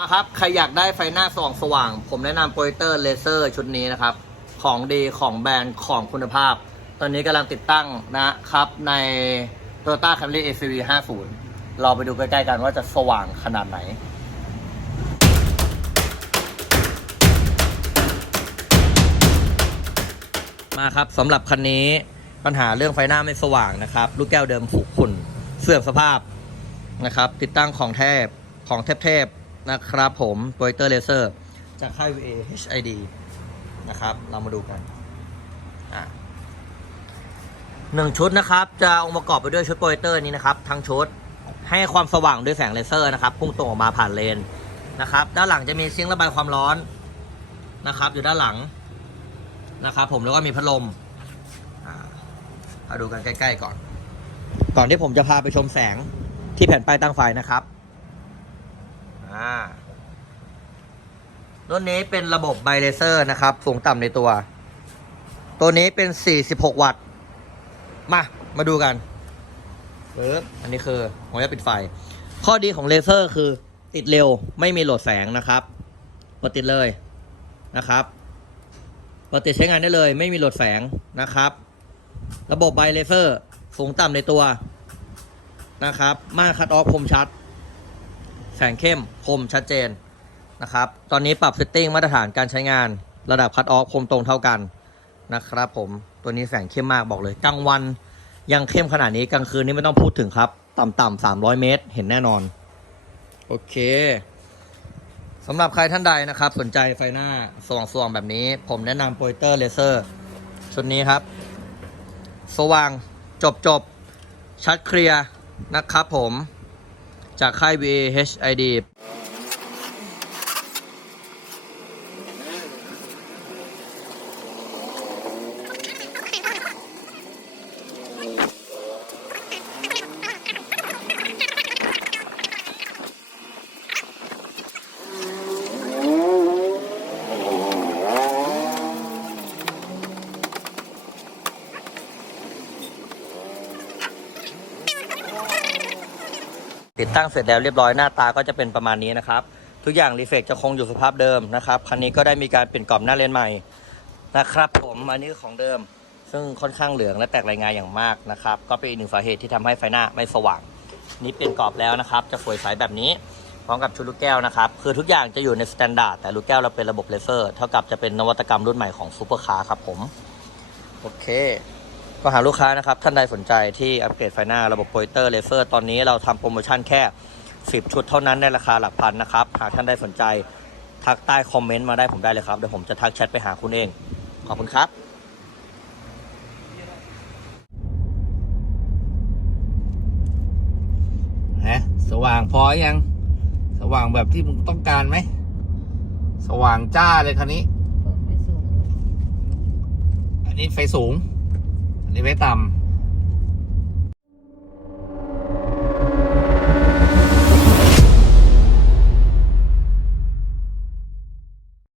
นะครับ ใครอยากได้ไฟหน้าส่องสว่าง ผมแนะนำโปรเจคเตอร์เลเซอร์ชุดนี้นะครับ ของดีของแบรนด์ของคุณภาพ ตอนนี้กำลังติดตั้งนะครับใน Toyota Camry ACV 50 เราไปดูใกล้ๆกันว่าจะสว่างขนาดไหนมาครับสำหรับคันนี้ปัญหาเรื่องไฟหน้าไม่สว่างนะครับ ลูกแก้วเดิมผุขุ่นเสื่อมสภาพนะครับ ติดตั้งของแทบของเทพๆ นะครับผมโปรเจคเตอร์เลเซอร์จากค่าย VA HID นะครับ เรามาดูกันหนึ่งชุดนะครับ จะองค์ประกอบไปด้วยชุดโปรเจคเตอร์นี้นะครับ ทั้งชุดให้ความสว่างด้วยแสงเลเซอร์นะครับ พุ่งตรงออกมาผ่านเลนนะครับ ด้านหลังจะมีซิงค์ระบายความร้อนนะครับ อยู่ด้านหลังนะครับผมแล้วก็มีพัดลมมาดูกันใกล้ ๆ ก่อน ก่อนที่ผมจะพาไปชมแสงที่แผ่นป้ายตั้งไฟนะครับ อ่ารุ่นนี้เป็นระบบไบเลเซอร์นะครับ สูงต่ำในตัว ตัวนี้เป็น 46 วัตต์ มา มาดูกันเอออันนี้คือผมจะปิดไฟ ข้อดีของเลเซอร์คือติดเร็วไม่มีโหลดแสงนะครับกดติดเลยนะครับปกติดใช้งานได้เลย ไม่มีโหลดแสงนะครับ ระบบไบเลเซอร์สูงต่ำในตัวนะครับ มาคัดออฟคมชัด แสงเข้มคมชัดเจนนะครับ ตอนนี้ปรับเซตติ้งมาตรฐานการใช้งาน ระดับคัดออฟคมตรงเท่ากันนะครับผมตัวนี้แสงเข้มมากบอกเลยกลางวันยังเข้มขนาดนี้กลางคืนนี้ไม่ต้องพูดถึงครับ ต่ำๆ300เมตร เห็นแน่นอน โอเคสำหรับใครท่านใดนะครับ สนใจไฟหน้าสว่างๆแบบนี้ ผมแนะนำโปรเจคเตอร์เลเซอร์ชุดนี้ครับ สว่างจบจบๆชัดเคลียร์นะครับผม จากค่าย VA ติดตั้งเสร็จแล้วเรียบร้อยหน้าตาก็จะเป็นประมาณนี้นะครับ ทุกอย่างรีเฟกจะคงอยู่สภาพเดิมนะครับคันนี้ก็ได้มีการเปลี่ยนกล่อมหน้าเลนใหม่นะครับ ผมอันนี้ของเดิม ซึ่งค่อนข้างเหลืองและแตกรายงานอย่างมากนะครับ ก็เป็นอีกหนึ่งสาเหตุที่ทำให้ไฟหน้าไม่สว่าง นี่เปลี่ยนกรอบแล้วนะครับ จะสวยใสแบบนี้พร้อมกับชุดลูกแก้วนะครับ คือทุกอย่างจะอยู่ในสแตนดาร์ดแต่ลูกแก้วเราเป็นระบบเลเซอร์ เท่ากับจะเป็นนวัตกรรมรุ่นใหม่ของซูเปอร์คาร์ครับผม โอเค ก็หาลูกค้านะครับ ท่านใดสนใจที่อัปเกรดไฟหน้าระบบโปรเจคเตอร์เลเซอร์ตอนนี้เราทำโปรโมชั่นแค่ 10 ชุดเท่านั้นในราคาหลักพันนะครับ หากท่านใดสนใจทักใต้คอมเมนต์มาได้ผมได้เลยครับ เดี๋ยวผมจะทักแชทไปหาคุณเอง ขอบคุณครับฮะสว่างพอยัง สว่างแบบที่มึงต้องการไหม สว่างจ้าเลยคันนี้อันนี้ไฟสูง อันนี้ไฟ ต่ำ